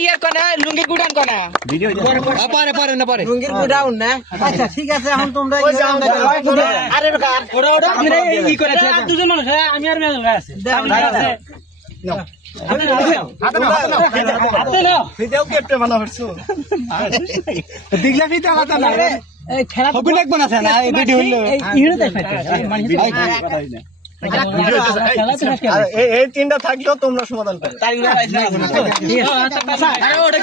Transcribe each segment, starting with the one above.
ইয়ার কোনা লুঙ্গি গুডান কোনা ভিডিও পারে না পারে লুঙ্গির গুডাউন না আচ্ছা ঠিক আছে এখন তোমরা আরে ওটা আমরা ই করে দুজন মানুষ আমি আর মেয়ে আছে ভিডিও কি একটা বানা হচ্ছে দিগলা ভিডিও কথা না এই খেলা হবে লাগবে না না এই ভিডিও হলো ইহরে দেখাইতে মানে এই তিনটা থাকলেও তোমরা সমাধান করো আরে ওটা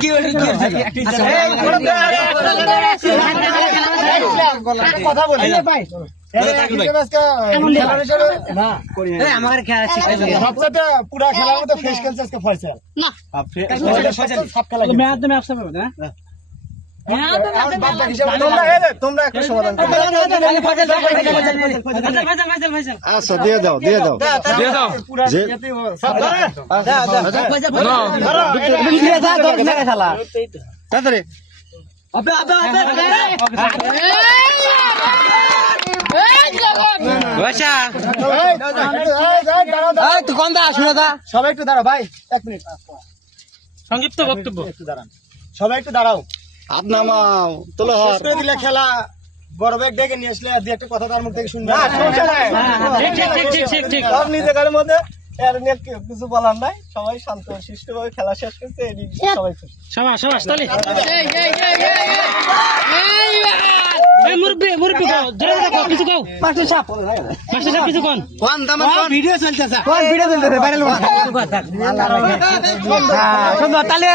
কি কথা বলি ভাই আমার খেলা সবচেয়ে পুরা খেলার মধ্যে ফেস খেলছে আজকে ফয়সাল ম্যাচ তো ম্যাচ হবে না তোমরা একটা সমাধান করো আচ্ছা দিয়ে দাও তাড়াতাড়ি সবাই একটু দাঁড়াও ভাই 1 মিনিট সংক্ষিপ্ত বক্তব্য একটু দাঁড়ান সবাই একটু দাঁড়াও হাত নামাও তোলো হাত করে দিলে খেলা বড় ব্যাগ ডেকে নিয়ে আসলে আর একটা কথা তার মুখ থেকে শুনবে ঠিক সব নিজেদের মধ্যে এর নিয়ে কিছু বলার নাই সবাই শান্ত শিষ্টভাবে খেলা শেষ করছে সবাই খুশি সবাস তালি এই মুরব্বি জোরে কথা কিছু কও মাস্টার সাহেব কিছু কোন ভিডিও চলতেছে ভাইরাল কথা তালি